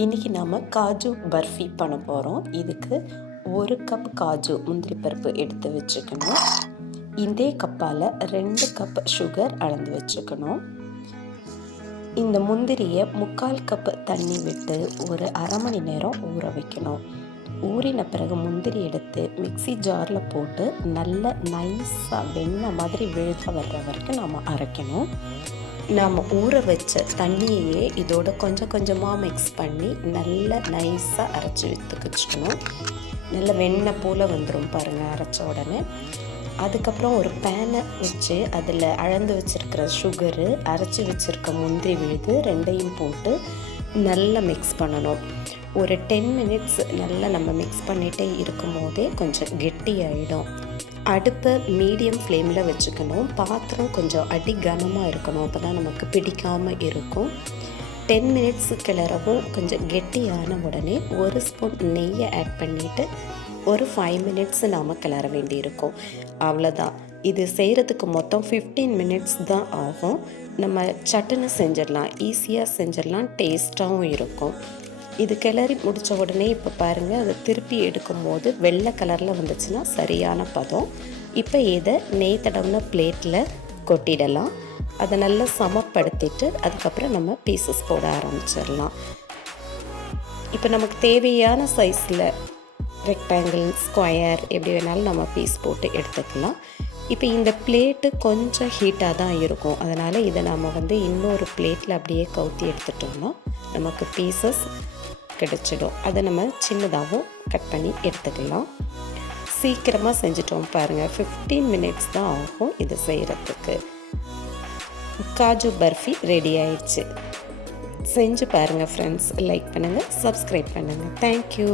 இன்றைக்கி நாம் காஜு பர்ஃபி பண்ண போகிறோம். இதுக்கு 1 கப் காஜு முந்திரி பருப்பு எடுத்து வச்சுக்கணும். இதே கப்பால் 2 கப் சுகர் அளந்து வச்சுக்கணும். இந்த முந்திரியை 3/4 கப் தண்ணி விட்டு ஒரு அரை மணி நேரம் ஊற வைக்கணும். ஊறின பிறகு முந்திரி எடுத்து மிக்ஸி ஜாரில் போட்டு நல்ல நைஸாக வெண்ணெய் மாதிரி விழுக வர்ற வரைக்கும் நாம் அரைக்கணும். நாம் ஊற வச்ச தண்ணியையே இதோட கொஞ்சம் கொஞ்சமாக மிக்ஸ் பண்ணி நல்ல நைஸாக அரைச்சி வச்சுக்கணும். நல்ல வெண்ணெய் போல் வந்துடும் பாருங்கள் அரைச்ச உடனே. அதுக்கப்புறம் ஒரு பேனை வச்சு அதில் அளந்து வச்சுருக்கிற சுகரு, அரைச்சி வச்சுருக்க முந்திரி விழுது ரெண்டையும் போட்டு நல்லா மிக்ஸ் பண்ணணும். ஒரு 10 மினிட்ஸ் நல்லா நம்ம மிக்ஸ் பண்ணிகிட்டே இருக்கும் போதே கொஞ்சம் கெட்டியாயிடும். அடுப்பை மீடியம் ஃப்ளேமில் வச்சுக்கணும். பாத்திரம் கொஞ்சம் அடி கனமாக இருக்கணும், அப்போ தான் நமக்கு பிடிக்காமல் இருக்கும். 10 மினிட்ஸ் கிளறவும் கொஞ்சம் கெட்டியான உடனே 1 ஸ்பூன் நெய்யை ஆட் பண்ணிவிட்டு ஒரு 5 மினிட்ஸ் நாம் கிளற வேண்டியிருக்கும். அவ்வளோதான். இது செய்கிறதுக்கு மொத்தம் 15 மினிட்ஸ் தான் ஆகும். நம்ம சட்டுன்னு செஞ்சிடலாம், ஈஸியாக செஞ்சிடலாம், டேஸ்ட்டாகவும் இருக்கும். இது கிளறி முடித்த உடனே இப்போ பாருங்கள், அதை திருப்பி எடுக்கும் போது வெள்ளை கலரில் வந்துச்சுன்னா சரியான பதம். இப்போ இதை நெய் தடவின பிளேட்டில் கொட்டிடலாம். அதை நல்லா சமப்படுத்திட்டு அதுக்கப்புறம் நம்ம பீசஸ் போட ஆரம்பிச்சிடலாம். இப்போ நமக்கு தேவையான சைஸில் ரெக்டாங்கிள், ஸ்கொயர் எப்படி வேணாலும் நம்ம பீஸ் போட்டு எடுத்துக்கலாம். இப்போ இந்த பிளேட்டு கொஞ்சம் ஹீட்டாக தான் இருக்கும், அதனால் இதை நம்ம இன்னொரு பிளேட்டில் அப்படியே கவுத்தி எடுத்துட்டோம்னா நமக்கு பீசஸ் கிடச்சிடும். அதை நம்ம சின்னதாகவும் கட் பண்ணி எடுத்துக்கலாம். சீக்கிரமாக செஞ்சுட்டோம் பாருங்கள், 15 மினிட்ஸ் தான் ஆகும் இது செய்கிறதுக்கு. காஜு பர்ஃபி ரெடி ஆயிடுச்சு. செஞ்சு பாருங்கள் ஃப்ரெண்ட்ஸ். லைக் பண்ணுங்கள், சப்ஸ்கிரைப் பண்ணுங்கள். தேங்க்யூ.